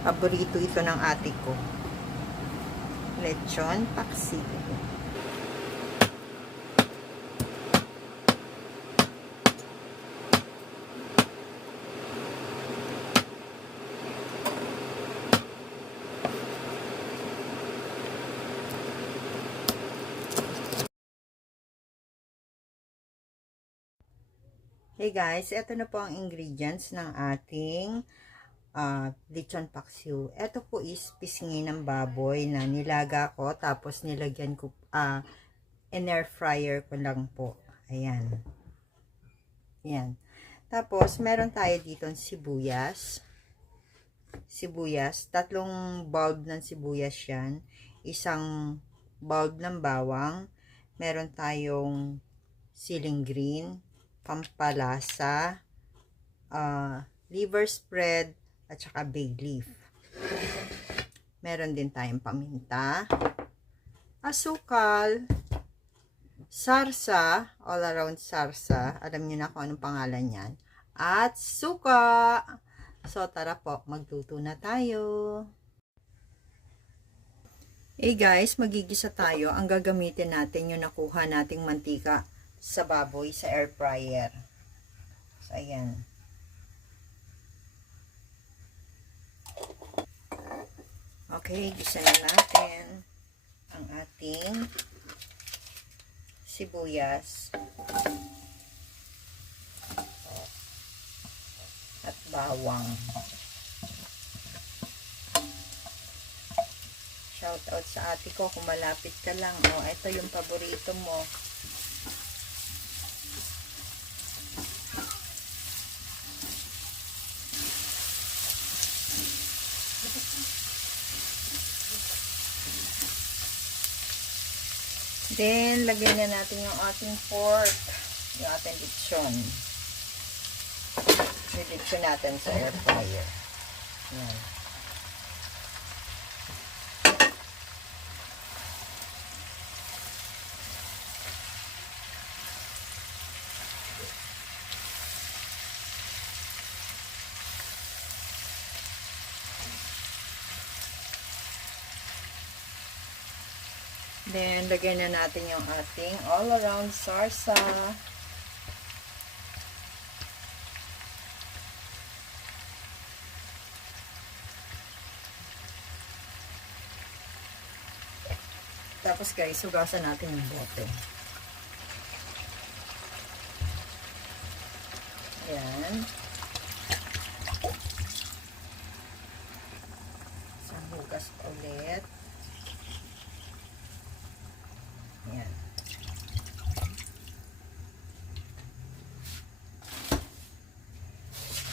Paborito ito ng ate ko. Lechon paksiw. Hey guys, ito na po ang ingredients ng ating lechon paksiw. Ito po is pisngi ng baboy na nilaga ko, tapos nilagyan ko, in air fryer ko lang po. Ayan. Ayan. Tapos, meron tayo dito sibuyas. Tatlong bulb ng sibuyas yan. Isang bulb ng bawang. Meron tayong siling green, pampalasa, liver spread, at saka bay leaf. Meron din tayong paminta, asukal, sarsa, all around sarsa. Alam niyo na kung anong pangalan yan. At suka. So, tara po, magluto na tayo. Hey guys, magigisa tayo. Ang gagamitin natin yung nakuha nating mantika sa baboy sa air fryer. So, ayan. Okay, gisa na natin ang ating sibuyas at bawang. Shout out sa ate ko kung malapit ka lang. Oh, ito yung paborito mo. Then, lagyan na natin yung ating pork, yung ating lechon. Lechon natin sa air fryer. Yan. Then, lagyan na natin yung ating all-around sarsa. Tapos guys, hugasan natin yung bote. Ayan. Isang hugas pa ulit. Ayan.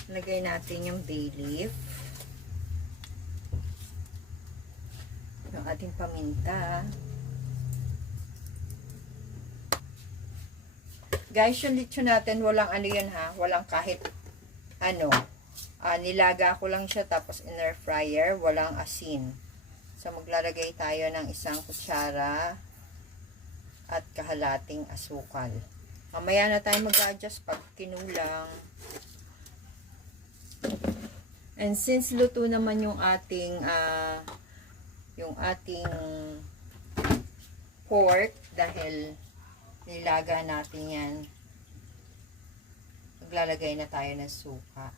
Lagay natin yung bay leaf. Yung ating paminta. Guys, yung lechon natin, walang ano yun ha. Walang kahit ano. Nilaga ko lang siya tapos in air fryer. Walang asin. So, maglalagay tayo ng isang kutsara at kahalating asukal. Mamaya na tayo mag-adjust pag kinulang. And since luto naman yung ating pork, dahil nilaga natin yan, maglalagay na tayo ng suka.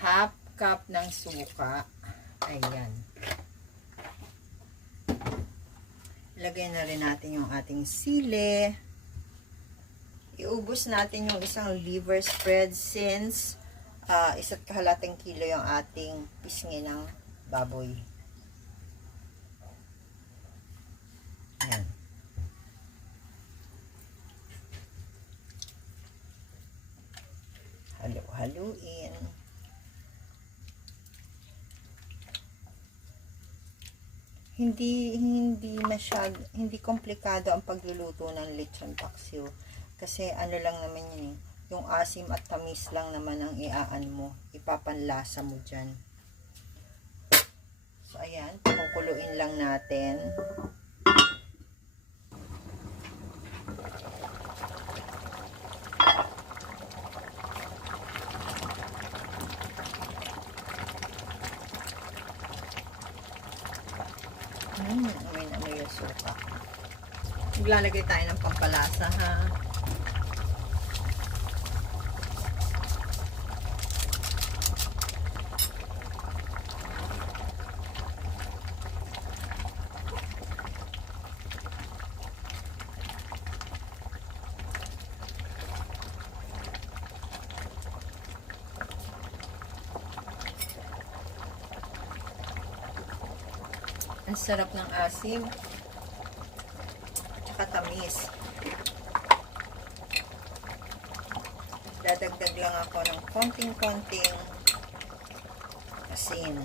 Half cup ng suka. Ayan. Lagay na rin natin yung ating sili. Iubos natin yung isang liver spread since 1.5 kilo yung ating pisngi ng baboy. Ayan. Halo-haluin. Hindi komplikado ang pagluluto ng lechon paksiw. Kasi ano lang naman yun eh. Yung asim at tamis lang naman ang iaan mo. Ipapanlasa mo dyan. So, ayan. Kukuluin lang natin. Amoy yung suka. Maglalagay tayo ng pampalasa, ha. Ang sarap ng asim. Tsaka tamis. Dadagdag lang ako ng konting-konting asin.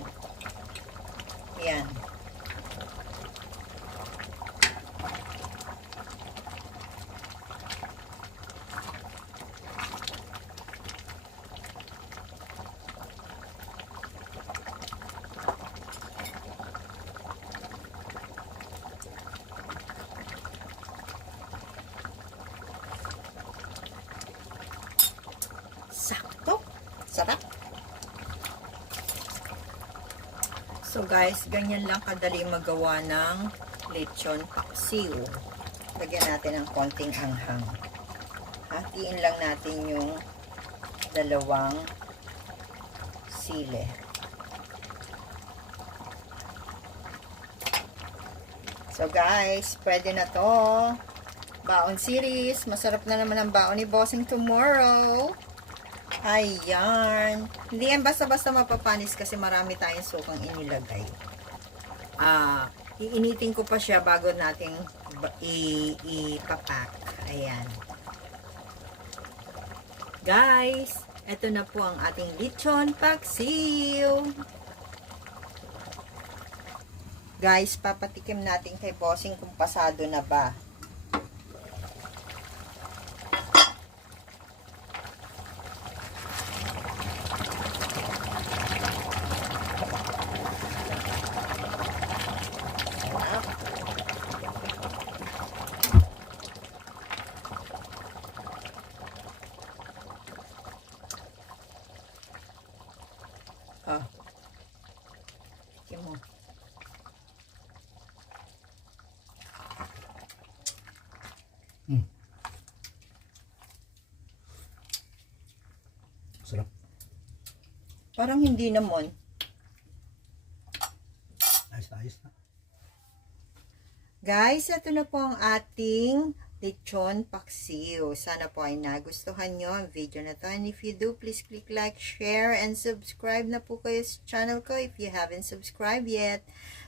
Yan. Sakto. Sarap. So guys, ganyan lang kadali magawa ng lechon paksiw. Lagyan natin ng konting anghang. Hatiin lang natin yung dalawang sili. So guys, pwede na to. Baon series. Masarap na naman ang baon ni Bossing tomorrow. Ayan. Hindi yan basta-basta mapapanis kasi marami tayong sukang inilagay. Iinitin ko pa siya bago nating ipapak. Ayan. Guys, eto na po ang ating lechon paksiw. Guys, papatikim natin kay Bossing kung pasado na ba. Tikim mo. Sarap. Parang hindi naman. Ayos na. Guys, ito na po ang ating lechon paksiw. Sana po ay nagustuhan nyo ang video na to. And if you do, please click like, share, and subscribe na po kayo sa channel ko if you haven't subscribed yet.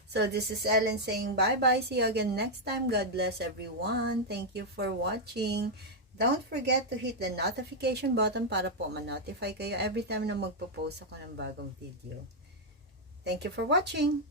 So this is Ellen saying bye-bye. See you again next time. God bless everyone. Thank you for watching. Don't forget to hit the notification button para po ma-notify kayo every time na magpo-post ako ng bagong video. Thank you for watching.